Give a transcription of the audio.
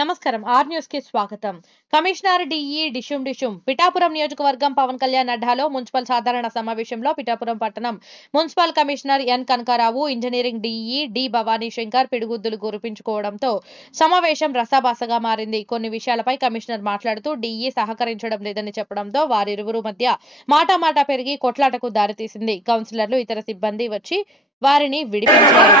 నమస్కారం are news కి స్వాగతం. కమిషనర్ డిఈ డిషుం పిఠాపురం నియోజకవర్గం పవన్ కళ్యాణ్ అడ్డాలో మున్సిపల్ సాధారణ సమావేశంలో పిఠాపురం పట్టణం municipal commissioner N Kanakarao, engineering DE D Bhavani Shankar పిడుగుద్దులు కురిపించుకోవడంతో సమావేశం రసాభాసగా మారింది. కొన్ని విషయాలపై కమిషనర్ మాట్లాడుతూ డిఈ సహకరించడం లేదని చెప్పడంతో వారిరువురు మధ్య మాటామాటా పెరిగి కొట్లాటకు దారితీసింది. కౌన్సిలర్లు, ఇతర సిబ్బంది వచ్చి వారిని విడిపించారు.